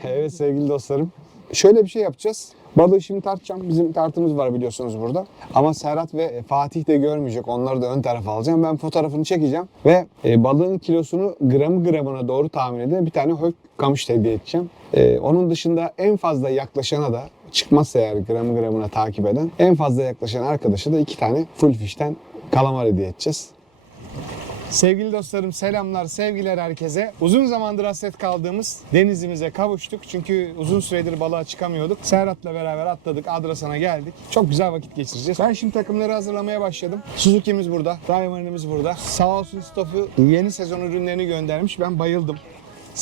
Evet sevgili dostlarım. Şöyle bir şey yapacağız. Balığı şimdi tartacağım. Bizim tartımız var biliyorsunuz burada. Ama Serhat ve Fatih de görmeyecek. Onları da ön tarafa alacağım. Ben fotoğrafını çekeceğim. Ve e, balığın kilosunu gramı gramına doğru tahmin eden bir tane hök kamış hediye edeceğim. E, onun dışında en fazla yaklaşana da çıkmazsa eğer gramı gramına takip eden en fazla yaklaşan arkadaşa da iki tane full fish'ten kalamar hediye edeceğiz. Sevgili dostlarım selamlar, sevgiler herkese. Uzun zamandır hasret kaldığımız denizimize kavuştuk. Çünkü uzun süredir balığa çıkamıyorduk. Serhat'la beraber atladık, Adrasan'a geldik. Çok güzel vakit geçireceğiz. Ben şimdi takımları hazırlamaya başladım. Suzuki'miz burada, Diamond'ımız burada. Sağ olsun Stoff'u yeni sezon ürünlerini göndermiş. Ben bayıldım.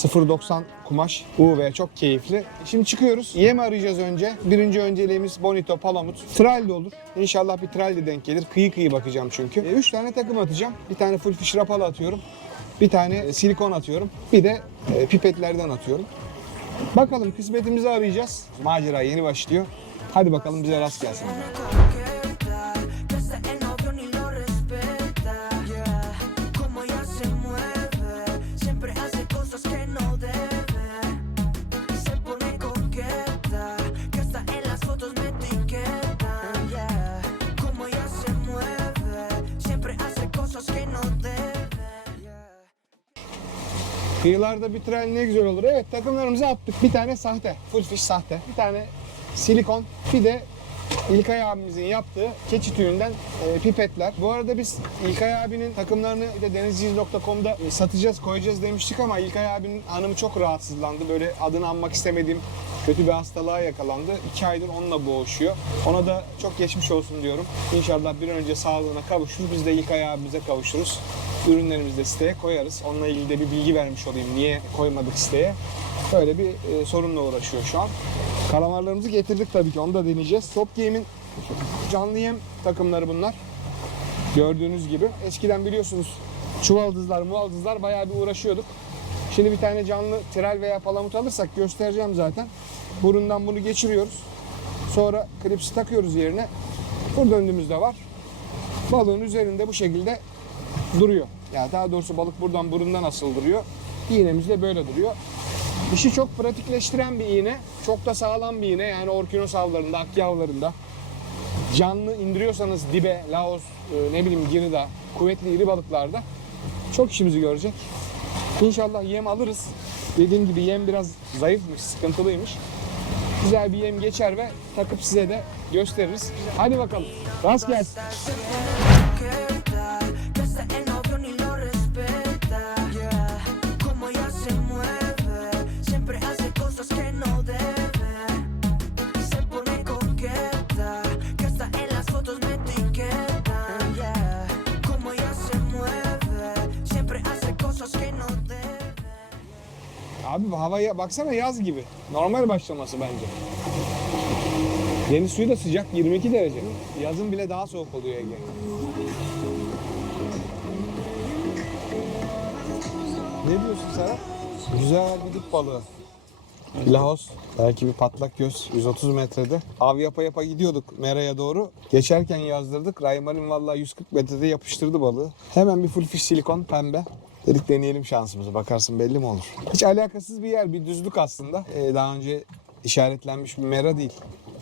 0.90 kumaş. UV çok keyifli. Şimdi çıkıyoruz. Yem arayacağız önce. Birinci önceliğimiz Bonito, Palamut. Tral de olur. İnşallah bir tral de denk gelir. Kıyı kıyı bakacağım çünkü. 3 tane takım atacağım. Bir tane full fish rapalı atıyorum. Bir tane silikon atıyorum. Bir de e, pipetlerden atıyorum. Bakalım kısmetimizi arayacağız. Macera yeni başlıyor. Hadi bakalım bize rast gelsin. Kıyılarda bir ne güzel olur. Evet takımlarımızı attık. Bir tane sahte. Full fish sahte. Bir tane silikon. Bir de İlkay abimizin yaptığı keçi tüyünden e, pipetler. Bu arada biz İlkay abinin takımlarını de denizciyiz.com'da e, satacağız, koyacağız demiştik ama İlkay abinin hanımı çok rahatsızlandı. Böyle adını anmak istemediğim kötü bir hastalığa yakalandı. İki aydır onunla boğuşuyor. Ona da çok geçmiş olsun diyorum. İnşallah bir önce sağlığına kavuşur. Biz de İlkay abimize kavuşuruz. Ürünlerimizi de siteye koyarız. Onunla ilgili de bir bilgi vermiş olayım. Niye koymadık siteye? Böyle bir e, sorunla uğraşıyor şu an. Kalamarlarımızı getirdik tabii ki. Onu da deneyeceğiz. Top Game'in canlı yem takımları bunlar. Gördüğünüz gibi. Eskiden biliyorsunuz çuvaldızlar, muvaldızlar bayağı bir uğraşıyorduk. Şimdi bir tane canlı tral veya palamut alırsak göstereceğim zaten. Burundan bunu geçiriyoruz. Sonra klipsi takıyoruz yerine. Bu döndüğümüzde var. Balığın üzerinde bu şekilde duruyor. Yani daha doğrusu balık buradan burundan asıl duruyor. İğnemiz de böyle duruyor. İşi çok pratikleştiren bir iğne. Çok da sağlam bir iğne. Yani orkinos avlarında, akya avlarında. Canlı indiriyorsanız dibe, laos, e, ne bileyim girida, kuvvetli iri balıklarda çok işimizi görecek. İnşallah yem alırız. Dediğim gibi yem biraz zayıfmış, sıkıntılıymış. Güzel bir yem geçer ve takıp size de gösteririz. Hadi bakalım. Rast gelsin. Abi havaya baksana yaz gibi. Normal başlaması bence. Deniz suyu da sıcak 22 derece. Yazın bile daha soğuk oluyor Ege. Ne diyorsun Serap? Güzel bir dip balığı. Lahos. Belki bir patlak göz. 130 metrede. Av yapa yapa gidiyorduk Mera'ya doğru. Geçerken yazdırdık. Rayman'ın vallahi 140 metrede yapıştırdı balığı. Hemen bir full fish silikon pembe. Dedik deneyelim şansımızı. Bakarsın belli mi olur? Hiç alakasız bir yer. Bir düzlük aslında. Ee, daha önce işaretlenmiş bir mera değil.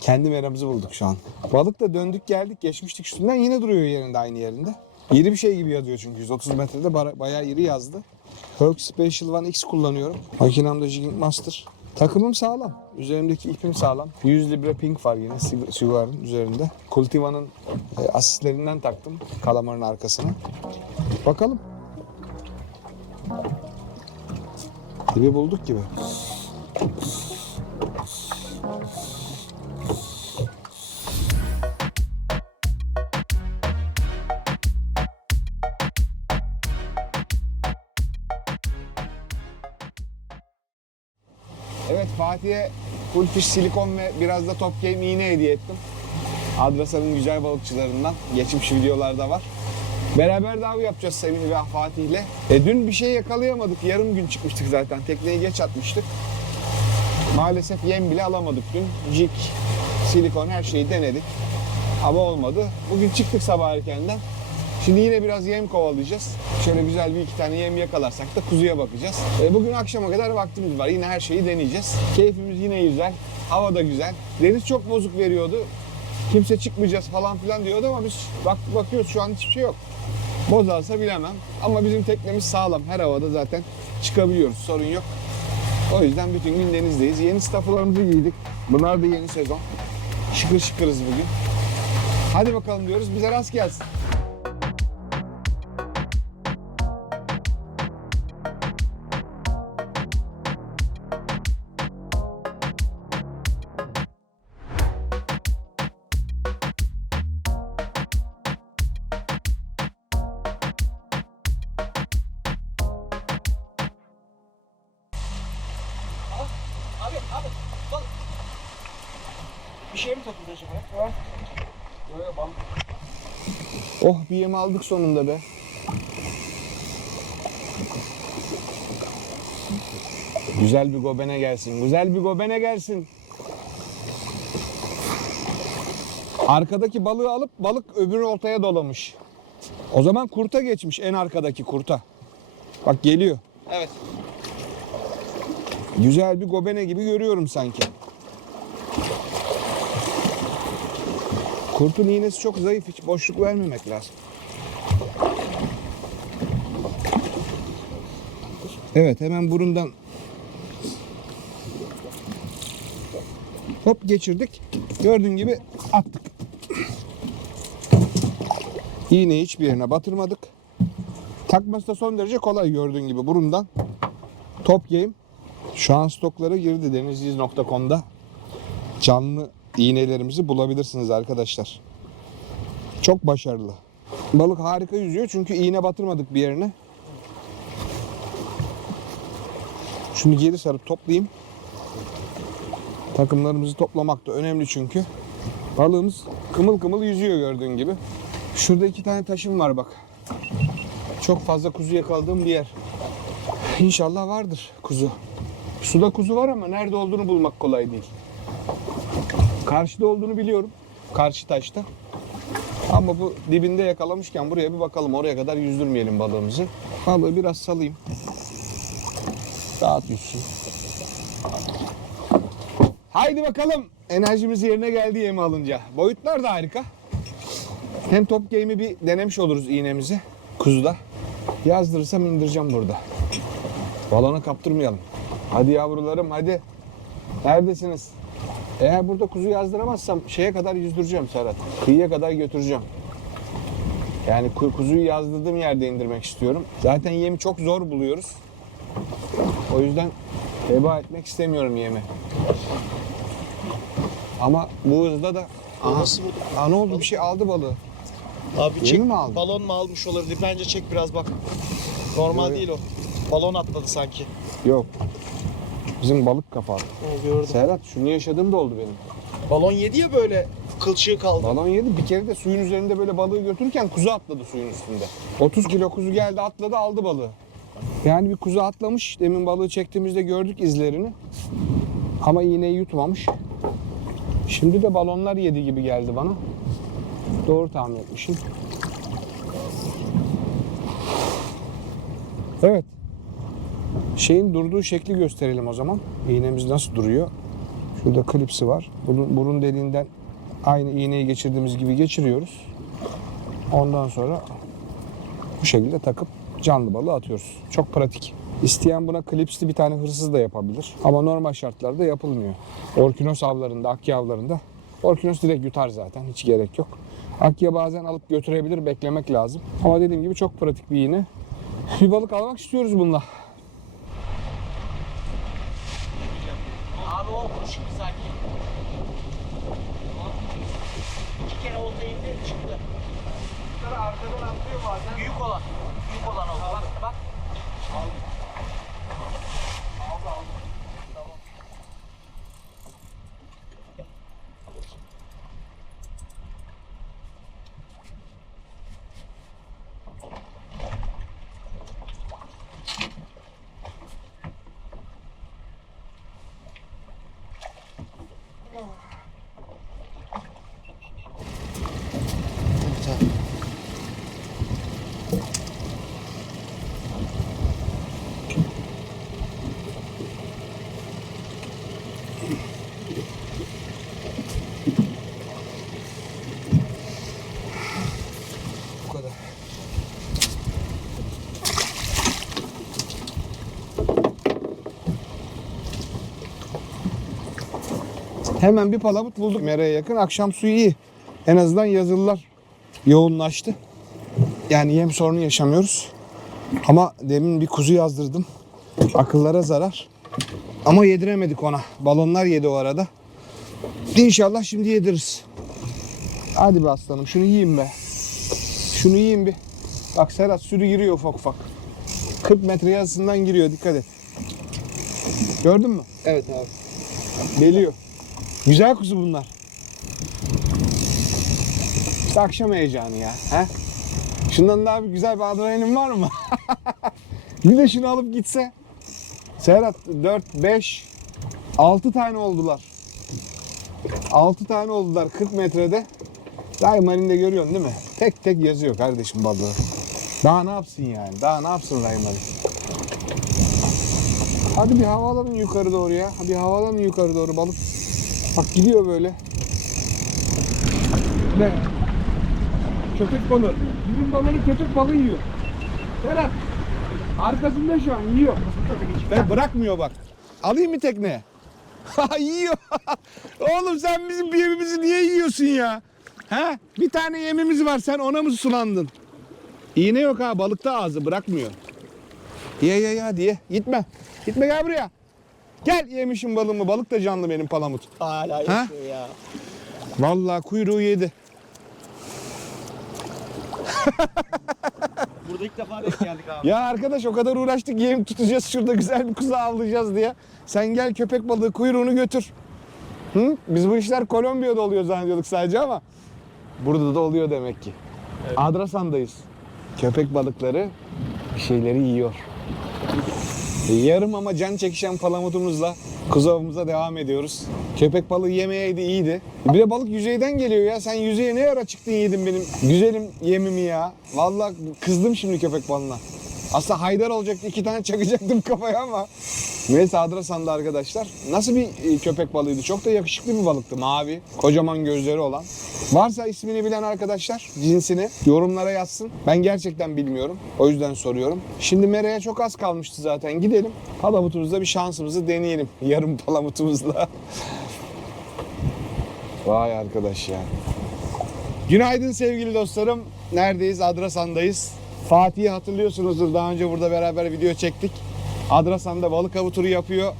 Kendi meramızı bulduk şu an. Balık da döndük geldik geçmiştik üstünden yine duruyor yerinde aynı yerinde. İri bir şey gibi yazıyor çünkü 130 metrede bayağı iri yazdı. Herc Special One X kullanıyorum. Makinamda Jigging Master. Takımım sağlam. Üzerimdeki ipim sağlam. 100 libre pink var yine Sigur'un üzerinde. Cultiva'nın e, asistlerinden taktım kalamarın arkasına. Bakalım. Dibi bulduk gibi. Evet Fatih'e full fish silikon ve biraz da top game iğne hediye ettim. Adrasan'ın güzel balıkçılarından. Geçmiş videolarda var. Beraber de av yapacağız Semih ve Fatih'le. E, dün bir şey yakalayamadık. Yarım gün çıkmıştık zaten. Tekneyi geç atmıştık. Maalesef yem bile alamadık dün. Jig, silikon her şeyi denedik. Ama olmadı. Bugün çıktık sabah erkenden. Şimdi yine biraz yem kovalayacağız. Şöyle güzel bir iki tane yem yakalarsak da kuzuya bakacağız. E, bugün akşama kadar vaktimiz var. Yine her şeyi deneyeceğiz. Keyfimiz yine güzel. Hava da güzel. Deniz çok bozuk veriyordu. Kimse çıkmayacağız falan filan diyordu ama biz bak bakıyoruz şu an hiçbir şey yok. Bozarsa bilemem. Ama bizim teknemiz sağlam. Her havada zaten çıkabiliyoruz. Sorun yok. O yüzden bütün gün denizdeyiz. Yeni stafflarımızı giydik. Bunlar da yeni sezon. Şıkır şıkırız bugün. Hadi bakalım diyoruz. Bize rast gelsin. Bir şey mi takıldı acaba? Oh bir yem aldık sonunda be. Güzel bir gobene gelsin. Güzel bir gobene gelsin. Arkadaki balığı alıp balık öbür oltaya dolamış. O zaman kurta geçmiş en arkadaki kurta. Bak geliyor. Evet. Güzel bir gobene gibi görüyorum sanki. Kurtun iğnesi çok zayıf. Hiç boşluk vermemek lazım. Evet hemen burundan hop geçirdik. Gördüğün gibi attık. İğneyi hiçbir yerine batırmadık. Takması da son derece kolay gördüğün gibi burundan. Top game. Şu an stoklara girdi denizliyiz.com'da. Canlı iğnelerimizi bulabilirsiniz arkadaşlar. Çok başarılı. Balık harika yüzüyor çünkü iğne batırmadık bir yerine. Şunu geri sarıp toplayayım. Takımlarımızı toplamak da önemli çünkü. Balığımız kımıl kımıl yüzüyor gördüğün gibi. Şurada iki tane taşım var bak. Çok fazla kuzu yakaladığım bir yer. İnşallah vardır kuzu. Suda kuzu var ama nerede olduğunu bulmak kolay değil. Karşıda olduğunu biliyorum. Karşı taşta. Ama bu dibinde yakalamışken buraya bir bakalım. Oraya kadar yüzdürmeyelim balığımızı. Balığı biraz salayım. Rahat yüzsün. Haydi bakalım. Enerjimiz yerine geldi yemi alınca. Boyutlar da harika. Hem top game'i bir denemiş oluruz iğnemizi. Kuzuda. Yazdırırsam indireceğim burada. Balona kaptırmayalım. Hadi yavrularım hadi. Neredesiniz? Eğer burada kuzu yazdıramazsam şeye kadar yüzdüreceğim Serhat. Kıyıya kadar götüreceğim. Yani ku- kuzuyu yazdırdığım yerde indirmek istiyorum. Zaten yemi çok zor buluyoruz. O yüzden heba etmek istemiyorum yemi. Ama bu hızda da... Aha? Aa, ne oldu? Bir şey aldı balığı. Abi çek. mi aldın? Balon mu almış olabilir? Bence çek biraz bak. Normal Yok. değil o. Balon atladı sanki. Yok. Bizim balık kafalı. Ha, gördüm. Serhat şunu yaşadığım da oldu benim. Balon yedi ya böyle kılçığı kaldı. Balon yedi. Bir kere de suyun üzerinde böyle balığı götürürken kuzu atladı suyun üstünde. 30 kilo kuzu geldi atladı aldı balığı. Yani bir kuzu atlamış. Demin balığı çektiğimizde gördük izlerini. Ama iğneyi yutmamış. Şimdi de balonlar yedi gibi geldi bana. Doğru tahmin etmişim. Evet. Şeyin durduğu şekli gösterelim o zaman. İğnemiz nasıl duruyor? Şurada klipsi var. Bunun burun deliğinden aynı iğneyi geçirdiğimiz gibi geçiriyoruz. Ondan sonra bu şekilde takıp canlı balığı atıyoruz. Çok pratik. İsteyen buna klipsli bir tane hırsız da yapabilir. Ama normal şartlarda yapılmıyor. Orkinos avlarında, akya avlarında Orkinos direkt yutar zaten. Hiç gerek yok. Akya bazen alıp götürebilir, beklemek lazım. Ama dediğim gibi çok pratik bir iğne. Bir balık almak istiyoruz bununla. Gibi sanki. İki kere olta indi çıktı. Arkadan atlıyor bazen. Büyük olan. Hemen bir palamut bulduk meraya yakın. Akşam suyu iyi. En azından yazılılar yoğunlaştı. Yani yem sorunu yaşamıyoruz. Ama demin bir kuzu yazdırdım. Akıllara zarar. Ama yediremedik ona. Balonlar yedi o arada. İnşallah şimdi yediririz. Hadi be aslanım şunu yiyeyim be. Şunu yiyeyim bir. Bak Serhat sürü giriyor ufak ufak. 40 metre yazısından giriyor dikkat et. Gördün mü? Evet abi. Geliyor. Güzel kuzu bunlar. İşte akşam heyecanı ya. He? Şundan daha bir güzel bir adrenalin var mı? bir de şunu alıp gitse. Serhat 4, 5, 6 tane oldular. 6 tane oldular 40 metrede. Rayman'in görüyorsun değil mi? Tek tek yazıyor kardeşim balığı. Daha ne yapsın yani? Daha ne yapsın Rayman'in? Hadi bir havalanın yukarı doğru ya. Hadi havalanın yukarı doğru balık. Bak gidiyor böyle. Ne? Köpek balığı. Bizim balığını köpek balığı yiyor. Serhat. Arkasında şu an yiyor. Ve bırakmıyor bak. Alayım mı tekneye? Ha yiyor. Oğlum sen bizim bir yemimizi niye yiyorsun ya? He? Bir tane yemimiz var sen ona mı sulandın? İğne yok ha balıkta ağzı bırakmıyor. Ye ye ye diye. Gitme. Gitme gel buraya. Gel yemişim balığımı. Balık da canlı benim palamut. Hala Ha? yaşıyor ya. Vallahi kuyruğu yedi. Burada ilk defa denk geldik abi. Ya arkadaş o kadar uğraştık yem tutacağız şurada güzel bir kuzu avlayacağız diye. Sen gel köpek balığı kuyruğunu götür. Hı? Biz bu işler Kolombiya'da oluyor zannediyorduk sadece ama burada da oluyor demek ki. Adrasan'dayız. Köpek balıkları bir şeyleri yiyor. Yarım ama can çekişen palamutumuzla kuzu avımıza devam ediyoruz. Köpek balığı yemeyeydi iyiydi. Bir de balık yüzeyden geliyor ya. Sen yüzeye ne ara çıktın yedin benim güzelim yemimi ya. Vallahi kızdım şimdi köpek balığına. Aslında haydar olacaktı. iki tane çakacaktım kafaya ama. Neyse Adrasan'da arkadaşlar. Nasıl bir e, köpek balığıydı? Çok da yakışıklı bir balıktı. Mavi, kocaman gözleri olan. Varsa ismini bilen arkadaşlar cinsini yorumlara yazsın. Ben gerçekten bilmiyorum. O yüzden soruyorum. Şimdi meraya çok az kalmıştı zaten. Gidelim. Palamutumuzda bir şansımızı deneyelim. Yarım palamutumuzla. Vay arkadaş ya. Günaydın sevgili dostlarım. Neredeyiz? Adrasan'dayız. Fatih'i hatırlıyorsunuzdur. Daha önce burada beraber video çektik. Adrasan'da balık avı turu yapıyor.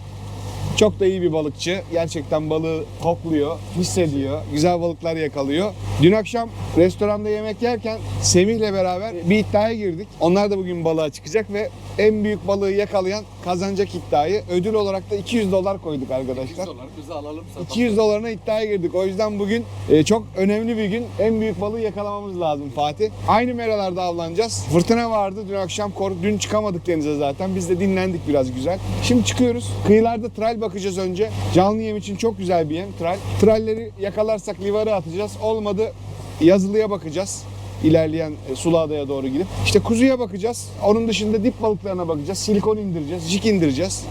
Çok da iyi bir balıkçı. Gerçekten balığı kokluyor, hissediyor. Güzel balıklar yakalıyor. Dün akşam restoranda yemek yerken Semih'le beraber bir iddiaya girdik. Onlar da bugün balığa çıkacak ve en büyük balığı yakalayan kazanacak iddiayı. Ödül olarak da 200 dolar koyduk arkadaşlar. dolar bizi alalım satalım. 200 dolarına iddiaya girdik. O yüzden bugün e, çok önemli bir gün. En büyük balığı yakalamamız lazım Fatih. Aynı meralarda avlanacağız. Fırtına vardı dün akşam. Kor- Dün çıkamadık denize zaten. Biz de dinlendik biraz güzel. Şimdi çıkıyoruz. Kıyılarda tral bakacağız önce. Canlı yem için çok güzel bir yem tral. Tralleri yakalarsak livara atacağız. Olmadı yazılıya bakacağız ilerleyen e, sulu adaya doğru gidip. İşte kuzuya bakacağız. Onun dışında dip balıklarına bakacağız. Silikon indireceğiz, jig indireceğiz.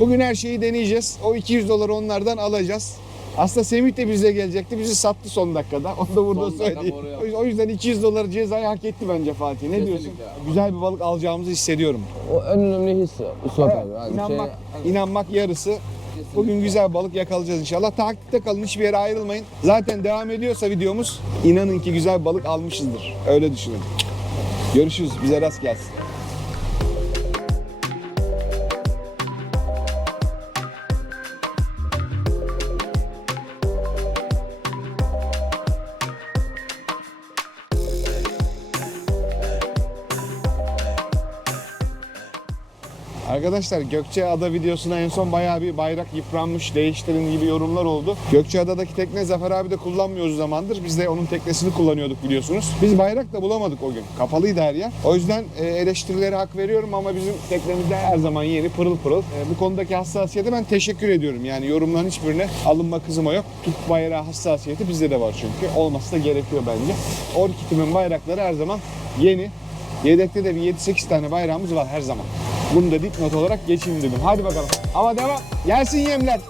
Bugün her şeyi deneyeceğiz. O 200 doları onlardan alacağız. Aslında Semih de bize gelecekti. Bizi sattı son dakikada. Onu da burada söyleyeyim. O yüzden 200 doları cezayı hak etti bence Fatih. Ne diyorsun? abi. Güzel bir balık alacağımızı hissediyorum. O en önemli his Uslat Evet, abi. Yani inanmak, şey, inanmak yarısı. Bugün güzel balık yakalayacağız inşallah. Takipte kalın, hiçbir yere ayrılmayın. Zaten devam ediyorsa videomuz inanın ki güzel balık almışızdır. Öyle düşünün. Görüşürüz. Bize rast gelsin. Arkadaşlar Gökçeada videosuna en son bayağı bir bayrak yıpranmış, değiştirin gibi yorumlar oldu. Gökçeada'daki tekne Zafer abi de kullanmıyoruz zamandır. Biz de onun teknesini kullanıyorduk biliyorsunuz. Biz bayrak da bulamadık o gün. Kapalıydı her yer. O yüzden e, eleştirilere hak veriyorum ama bizim teknemizde her zaman yeni pırıl pırıl. E, bu konudaki hassasiyete ben teşekkür ediyorum. Yani yorumların hiçbirine alınma kızıma yok. Türk bayrağı hassasiyeti bizde de var çünkü. Olması da gerekiyor bence. Orkid'imin bayrakları her zaman yeni. Yedekte de bir 7-8 tane bayrağımız var her zaman. Bunu da dipnot olarak geçeyim dedim. Hadi bakalım. Ama devam. Gelsin yemler.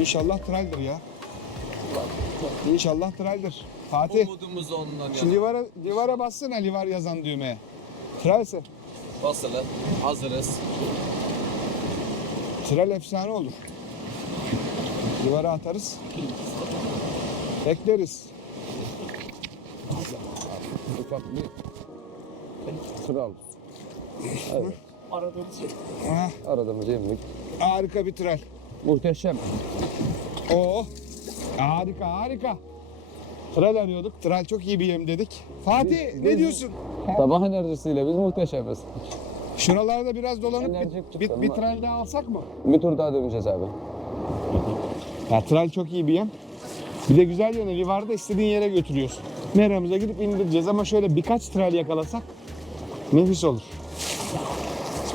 İnşallah tüneldir ya. İnşallah traldir. Fatih. Umudumuz ondan Şu yana. livara, livara bassana livar yazan düğmeye. Tralse. Basılı. Hazırız. Tral efsane olur. Livara atarız. Bekleriz. Ufak bir kral. Aradığımız şey. Aradığımız harika bir tral. Muhteşem. Oo. Harika harika. Tral arıyorduk. Tral çok iyi bir yem dedik. Fatih ne diyorsun? Sabah enerjisiyle biz muhteşemiz. Şuralarda biraz dolanıp Enerjik bir, bir, çıktı bir tral daha alsak mı? Bir tur daha döneceğiz abi. Ya tral çok iyi bir yem. Bir de güzel yanı livarda istediğin yere götürüyorsun. Meramıza gidip indireceğiz ama şöyle birkaç tral yakalasak nefis olur.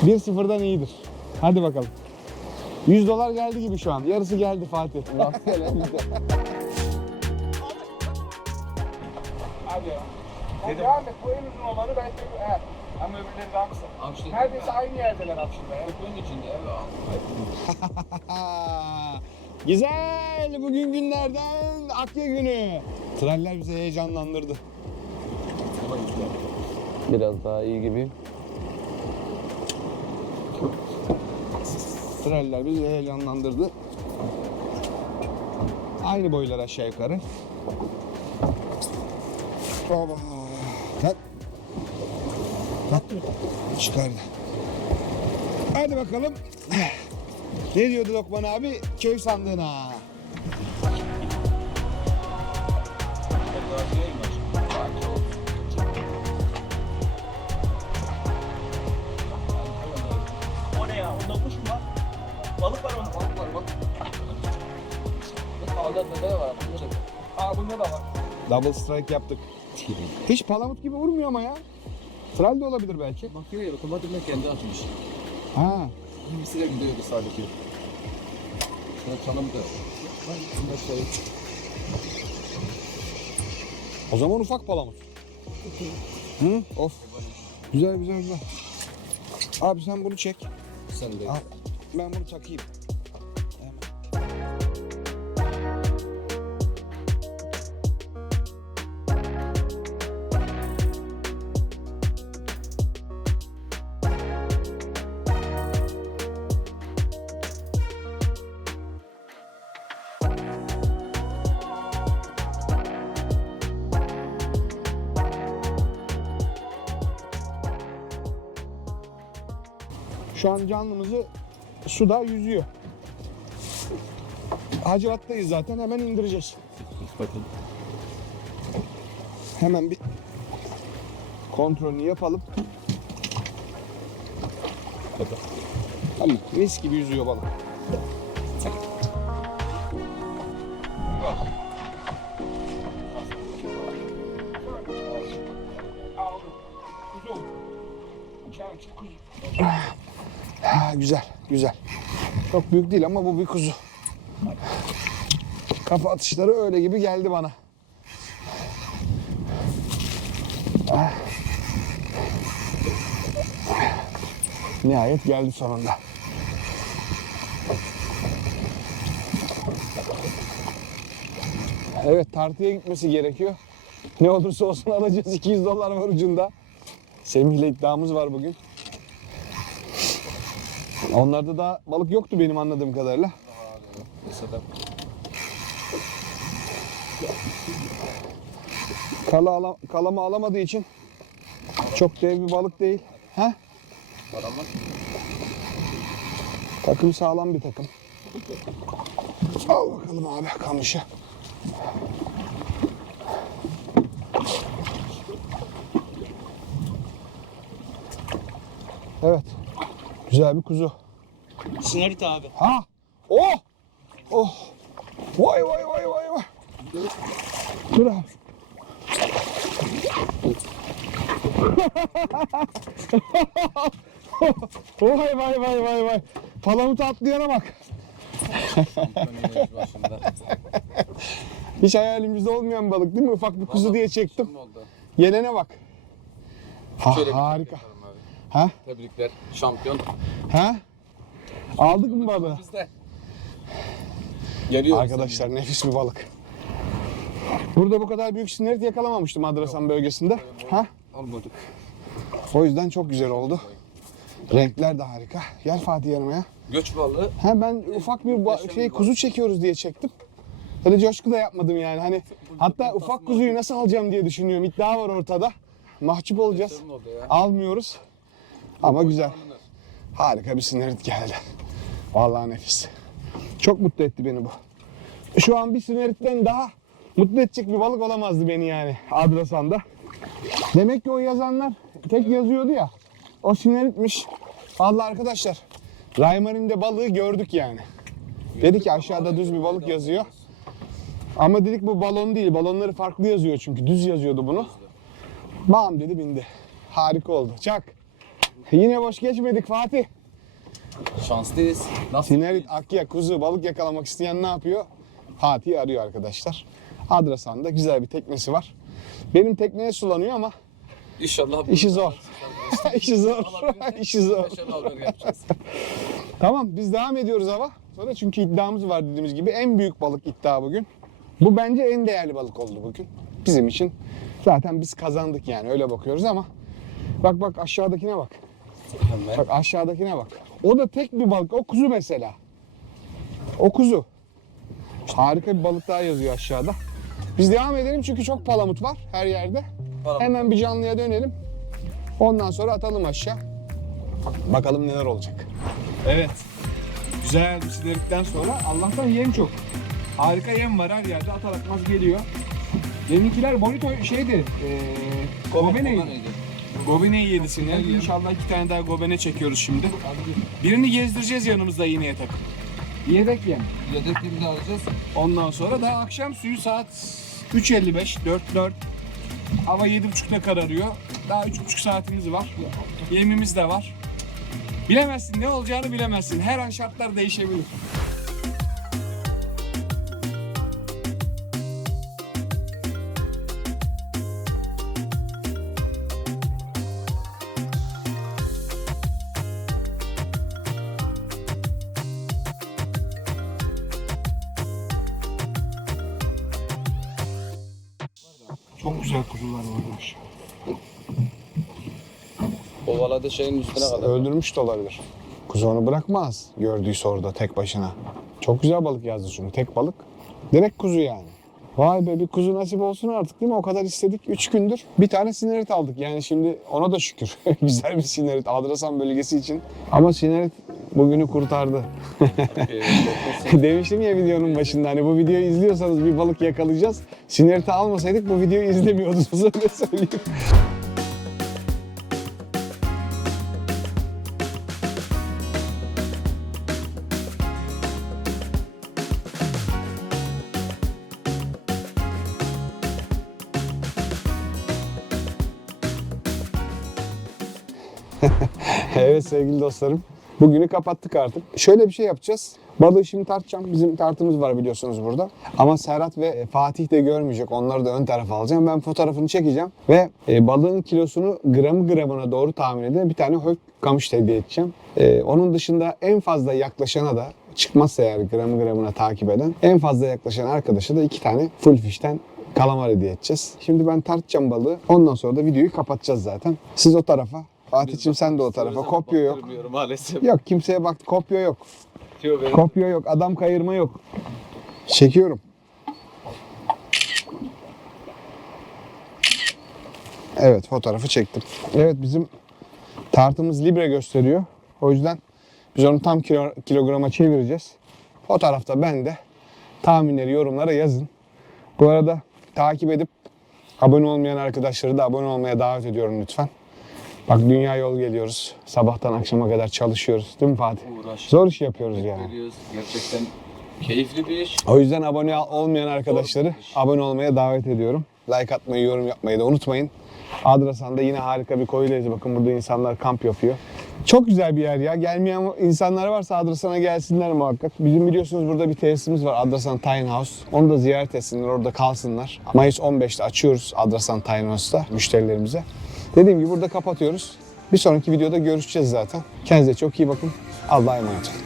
1-0'dan iyidir. Hadi bakalım. 100 dolar geldi gibi şu an. Yarısı geldi Fatih. Rastgele. Hadi ya. Devam et. Bu en uzun olanı ben tek... Evet. Ama öbürleri daha kısa. Abi işte Neredeyse aynı yerdeler aslında ya. Bunun içinde evet. Güzel. Bugün günlerden Akya günü. Traller bizi heyecanlandırdı. Biraz daha iyi gibi. Traller bizi heyecanlandırdı. Aynı boylar aşağı yukarı. Baba. Lan. Lan. Çıkardı. Hadi bakalım. Ne diyordu Lokman abi? Köy sandığına. Balık var onda. Balık var bak. Orada da ne var? Aa bunda da var. Double strike yaptık. Hiç palamut gibi vurmuyor ama ya. Tral de olabilir belki. Bakıyor ya otomatikman kendi açmış. Ha. Birisi de gidiyordu sadece. Şuna çalım da. Bunda şey. O zaman ufak palamut. Hı? Of. Güzel güzel güzel. Abi sen bunu çek. Sen de. Al. Ben bunu takayım. Şu an canlımızı suda yüzüyor. Hacivat'tayız zaten hemen indireceğiz. Bakın. Hemen bir kontrolünü yapalım. Tamam mis gibi yüzüyor balık. Ha, güzel, güzel. Çok büyük değil ama bu bir kuzu. Kafa atışları öyle gibi geldi bana. Nihayet geldi sonunda. Evet tartıya gitmesi gerekiyor. Ne olursa olsun alacağız 200 dolar var ucunda. Semih'le iddiamız var bugün. Onlarda da balık yoktu benim anladığım kadarıyla. Kala ala, kalama alamadığı için çok dev bir balık değil. Ama. Takım sağlam bir takım. Al bakalım abi kamışı. Evet. Güzel bir kuzu. Sinarit abi. Ha! Oh! Oh! Vay vay vay vay vay. Dur abi. vay vay vay vay vay. Palamut atlayana bak. Hiç hayalimizde olmayan balık değil mi? Ufak bir kuzu diye çektim. Gelene bak. Ha, Şöyle bir harika. Ha? Tebrikler. Şampiyon. Ha? Aldık mı balığı? Bizde. Geliyor. Arkadaşlar nefis bir balık. Burada bu kadar büyük sinerit yakalamamıştım Adrasan bölgesinde. Ha? Almadık. O yüzden çok güzel oldu. Renkler de harika. Gel Fatih yanıma ya. Göç balığı. Ha ben ufak bir ba- şey kuzu çekiyoruz diye çektim. Öyle coşku da yapmadım yani. Hani hatta ufak kuzuyu nasıl alacağım diye düşünüyorum. İddia var ortada. Mahcup olacağız. Almıyoruz. Ama güzel. Harika bir sinerit geldi. Vallahi nefis. Çok mutlu etti beni bu. Şu an bir sineritten daha mutlu edecek bir balık olamazdı beni yani Adrasan'da. Demek ki o yazanlar tek yazıyordu ya. O sineritmiş. Vallahi arkadaşlar Raymarin'de balığı gördük yani. Dedi ki aşağıda düz bir balık yazıyor. Ama dedik bu balon değil. Balonları farklı yazıyor çünkü. Düz yazıyordu bunu. Bam dedi bindi. Harika oldu. Çak. Yine boş geçmedik Fatih. Şanslıyız. Nasıl? Sinerit, akya, kuzu, balık yakalamak isteyen ne yapıyor? Fatih arıyor arkadaşlar. Adrasan'da güzel bir teknesi var. Benim tekneye sulanıyor ama İnşallah. işi zor. işi zor. işi zor. Tamam biz devam ediyoruz hava. Sonra çünkü iddiamız var dediğimiz gibi en büyük balık iddia bugün. Bu bence en değerli balık oldu bugün. Bizim için. Zaten biz kazandık yani öyle bakıyoruz ama. Bak bak aşağıdakine bak. Bak aşağıdakine bak. O da tek bir balık. O kuzu mesela. O kuzu. Harika bir balık daha yazıyor aşağıda. Biz devam edelim çünkü çok palamut var her yerde. Palamut. Hemen bir canlıya dönelim. Ondan sonra atalım aşağı. Bakalım neler olacak. Evet. Güzel silerikten sonra Allah'tan yem çok. Harika yem var her yerde atar atmaz geliyor. Deminkiler bonito şeydi. Ee, gobeneydi. Gobene yedisini. İnşallah iki tane daha gobene çekiyoruz şimdi. Birini gezdireceğiz yanımızda iğneye takıp. Yedek yem. Yedekleri de alacağız. Ondan sonra daha akşam suyu saat 3.55, 4 4. Hava 7.30'da kararıyor. Daha 3.5 saatimiz var. Yemimiz de var. Bilemezsin ne olacağını bilemezsin. Her an şartlar değişebilir. Çok güzel kuzular varmış. Ovaladı şeyin üstüne kadar. Öldürmüş de olabilir. Kuzu onu bırakmaz gördüyse orada tek başına. Çok güzel balık yazdı çünkü tek balık. Direkt kuzu yani. Vay be bir kuzu nasip olsun artık değil mi? O kadar istedik. Üç gündür bir tane sinerit aldık. Yani şimdi ona da şükür. güzel bir sinerit. Adrasan bölgesi için. Ama sinerit bugünü kurtardı. Demiştim ya videonun başında hani bu videoyu izliyorsanız bir balık yakalayacağız. Sineriti almasaydık bu videoyu izlemiyordunuz öyle söyleyeyim. evet sevgili dostlarım. Bugünü kapattık artık. Şöyle bir şey yapacağız. Balığı şimdi tartacağım. Bizim tartımız var biliyorsunuz burada. Ama Serhat ve Fatih de görmeyecek. Onları da ön tarafa alacağım. Ben fotoğrafını çekeceğim. Ve e, balığın kilosunu gramı gramına doğru tahmin eden bir tane hök kamış hediye edeceğim. E, onun dışında en fazla yaklaşana da çıkmazsa eğer gramı gramına takip eden en fazla yaklaşan arkadaşa da iki tane full fish'ten kalamar hediye edeceğiz. Şimdi ben tartacağım balığı. Ondan sonra da videoyu kapatacağız zaten. Siz o tarafa. Fatih'cim sen de o tarafa. Kopya yok. Maalesef. Yok kimseye bak kopya yok. Benim. Kopya yok. Adam kayırma yok. Çekiyorum. Evet fotoğrafı çektim. Evet bizim tartımız libre gösteriyor. O yüzden biz onu tam kilo, kilograma çevireceğiz. Fotoğrafta ben de tahminleri yorumlara yazın. Bu arada takip edip abone olmayan arkadaşları da abone olmaya davet ediyorum lütfen. Bak dünya yol geliyoruz. Sabahtan akşama kadar çalışıyoruz. Değil mi Fatih? Uğraş. Zor iş yapıyoruz yani. Veriyoruz. Gerçekten keyifli bir iş. O yüzden abone olmayan arkadaşları abone olmaya davet ediyorum. Like atmayı, yorum yapmayı da unutmayın. Adrasan'da yine harika bir koydayız. Bakın burada insanlar kamp yapıyor. Çok güzel bir yer ya. Gelmeyen insanlar varsa Adrasan'a gelsinler muhakkak. Bizim biliyorsunuz burada bir tesisimiz var. Adrasan Tiny House. Onu da ziyaret etsinler, orada kalsınlar. Mayıs 15'te açıyoruz Adrasan Tiny House'da müşterilerimize. Dediğim gibi burada kapatıyoruz. Bir sonraki videoda görüşeceğiz zaten. Kendinize çok iyi bakın. Allah'a emanet olun.